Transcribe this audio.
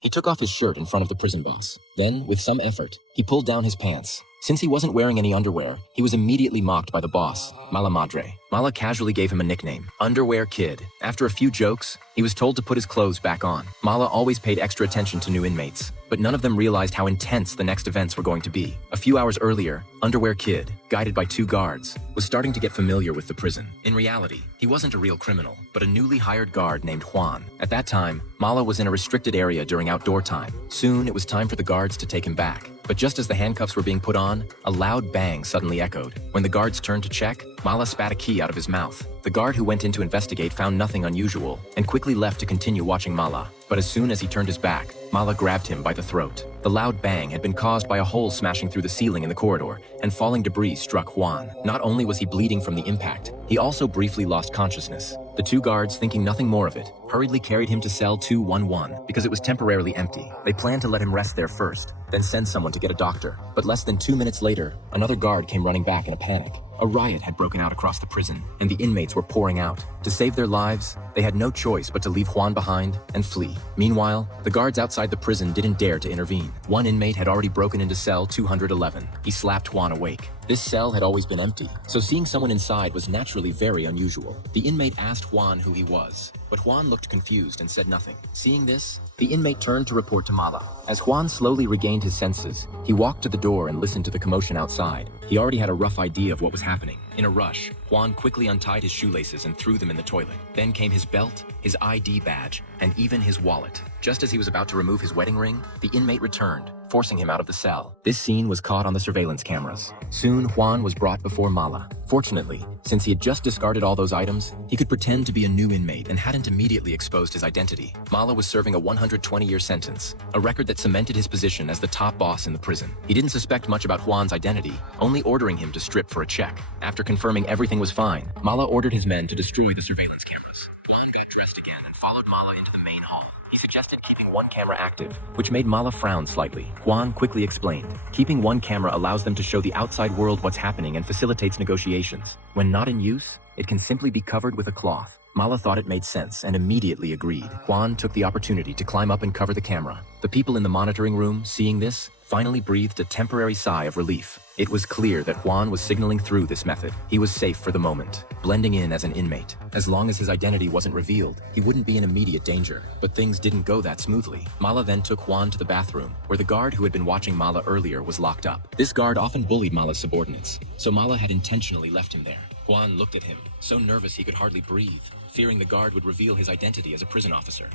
He took off his shirt in front of the prison boss. Then, with some effort, he pulled down his pants. Since he wasn't wearing any underwear, he was immediately mocked by the boss, Mala Madre. Mala casually gave him a nickname, Underwear Kid. After a few jokes, he was told to put his clothes back on. Mala always paid extra attention to new inmates, but none of them realized how intense the next events were going to be. A few hours earlier, Underwear Kid, guided by 2 guards, was starting to get familiar with the prison. In reality, he wasn't a real criminal, but a newly hired guard named Juan. At that time, Mala was in a restricted area during outdoor time. Soon, it was time for the guards to take him back. But just as the handcuffs were being put on, a loud bang suddenly echoed. When the guards turned to check, Mala spat a key out of his mouth. The guard who went in to investigate found nothing unusual and quickly left to continue watching Mala. But as soon as he turned his back, Mala grabbed him by the throat. The loud bang had been caused by a hole smashing through the ceiling in the corridor, and falling debris struck Juan. Not only was he bleeding from the impact, he also briefly lost consciousness. The 2 guards, thinking nothing more of it, hurriedly carried him to cell 211 because it was temporarily empty. They planned to let him rest there first, then send someone to get a doctor. But less than 2 minutes later, another guard came running back in a panic. A riot had broken out across the prison, and the inmates were pouring out. To save their lives, they had no choice but to leave Juan behind and flee. Meanwhile, the guards outside the prison didn't dare to intervene. One inmate had already broken into cell 211. He slapped Juan awake. This cell had always been empty, so seeing someone inside was naturally very unusual. The inmate asked Juan who he was, but Juan looked confused and said nothing. Seeing this, the inmate turned to report to Mala. As Juan slowly regained his senses, he walked to the door and listened to the commotion outside. He already had a rough idea of what was happening. In a rush, Juan quickly untied his shoelaces and threw them in the toilet. Then came his belt, his ID badge, and even his wallet. Just as he was about to remove his wedding ring, the inmate returned, forcing him out of the cell. This scene was caught on the surveillance cameras. Soon, Juan was brought before Mala. Fortunately, since he had just discarded all those items, he could pretend to be a new inmate and hadn't immediately exposed his identity. Mala was serving a 120-year sentence, a record that cemented his position as the top boss in the prison. He didn't suspect much about Juan's identity, only ordering him to strip for a check. After confirming everything was fine, Mala ordered his men to destroy the surveillance cameras. Juan got dressed again and followed Mala into the main hall. He suggested keeping one camera active, which made Mala frown slightly. Juan quickly explained, keeping one camera allows them to show the outside world what's happening and facilitates negotiations. When not in use, it can simply be covered with a cloth. Mala thought it made sense and immediately agreed. Juan took the opportunity to climb up and cover the camera. The people in the monitoring room, seeing this, finally breathed a temporary sigh of relief. It was clear that Juan was signaling through this method. He was safe for the moment, blending in as an inmate. As long as his identity wasn't revealed, he wouldn't be in immediate danger. But things didn't go that smoothly. Mala then took Juan to the bathroom, where the guard who had been watching Mala earlier was locked up. This guard often bullied Mala's subordinates, so Mala had intentionally left him there. Juan looked at him, so nervous he could hardly breathe, fearing the guard would reveal his identity as a prison officer.